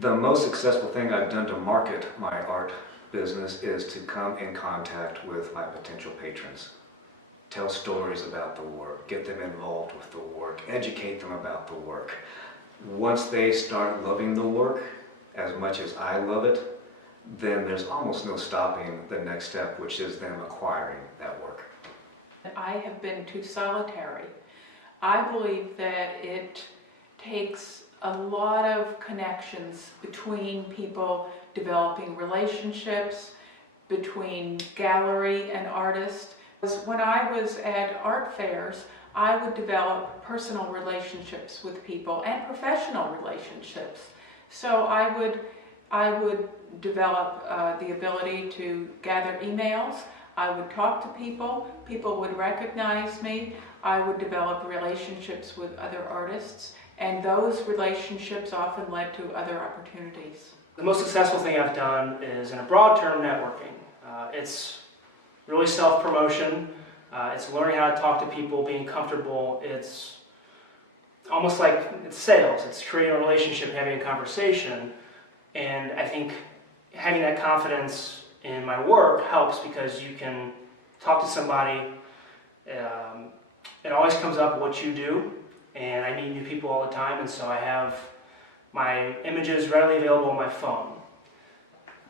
The most successful thing I've done to market my art business is to come in contact with my potential patrons. Tell stories about the work, get them involved with the work, educate them about the work. Once they start loving the work as much as I love it, then there's almost no stopping the next step, which is them acquiring that work. I have been too solitary. I believe that it takes a lot of connections between people, developing relationships between gallery and artist. When I was at art fairs, I would develop personal relationships with people and professional relationships. So I would develop the ability to gather emails. I would talk to people. People would recognize me. I would develop relationships with other artists, and those relationships often led to other opportunities. The most successful thing I've done is, in a broad term, networking. It's really self-promotion. It's learning how to talk to people, being comfortable. It's almost like it's sales. It's creating a relationship, having a conversation. And I think having that confidence in my work helps because you can talk to somebody. It always comes up what you do, and I meet new people all the time, and so I have my images readily available on my phone.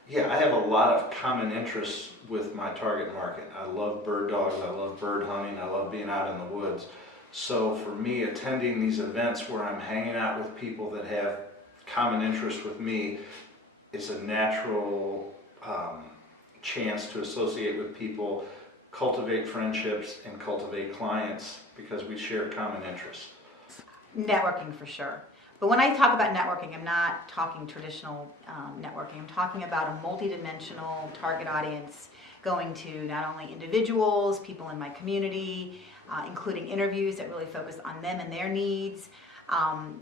Yeah, I have a lot of common interests with my target market. I love bird dogs, I love bird hunting, I love being out in the woods. So for me, attending these events where I'm hanging out with people that have common interests with me, it's a natural chance to associate with people, cultivate friendships, and cultivate clients because we share common interests. Networking for sure. But when I talk about networking, I'm not talking traditional networking. I'm talking about a multidimensional target audience going to not only individuals, people in my community, including interviews that really focus on them and their needs,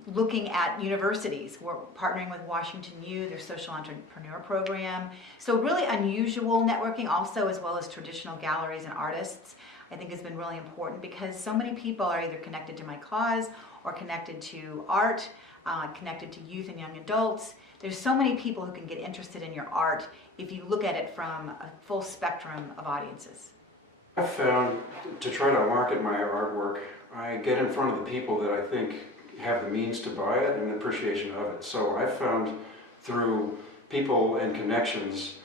looking at universities. We're partnering with Washington U, their social entrepreneur program. So really unusual networking also, as well as traditional galleries and artists, I think has been really important because so many people are either connected to my cause or connected to art, connected to youth and young adults. There's so many people who can get interested in your art if you look at it from a full spectrum of audiences. I've found to try to market my artwork, I get in front of the people that I think have the means to buy it and an appreciation of it. So I've found through people and connections,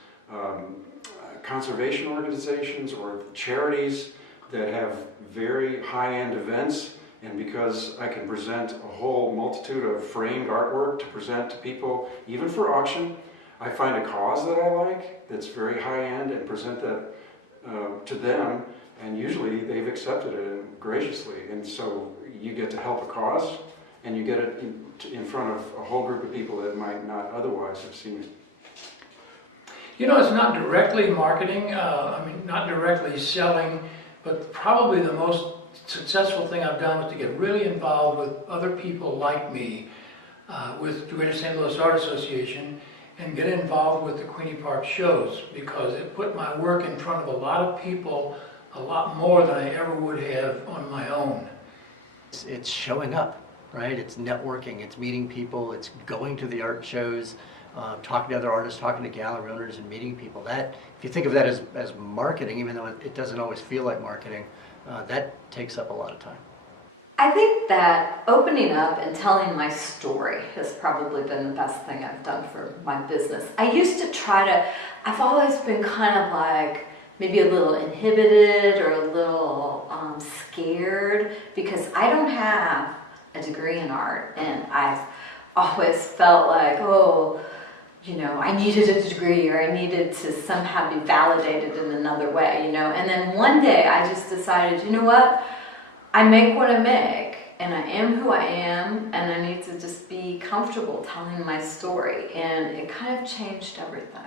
conservation organizations or charities that have very high-end events, and because I can present a whole multitude of framed artwork to present to people, even for auction, I find a cause that I like that's very high-end and present that to them, and usually they've accepted it graciously. And so you get to help a cause, and you get it in front of a whole group of people that might not otherwise have seen it. You know, it's not directly marketing, not directly selling, but probably the most successful thing I've done was to get really involved with other people like me, with the Greater St. Louis Art Association, and get involved with the Queenie Park shows, because it put my work in front of a lot of people, a lot more than I ever would have on my own. It's showing up, right? It's networking, it's meeting people, it's going to the art shows, talking to other artists, talking to gallery owners and meeting people. That, if you think of that as marketing, even though it doesn't always feel like marketing, that takes up a lot of time. I think that opening up and telling my story has probably been the best thing I've done for my business. I used to I've always been kind of like maybe a little inhibited or a little scared because I don't have a degree in art, and I've always felt like, oh, you know, I needed a degree or I needed to somehow be validated in another way, you know. And then one day I just decided, you know what? I make what I make, and I am who I am, and I need to just be comfortable telling my story. And it kind of changed everything.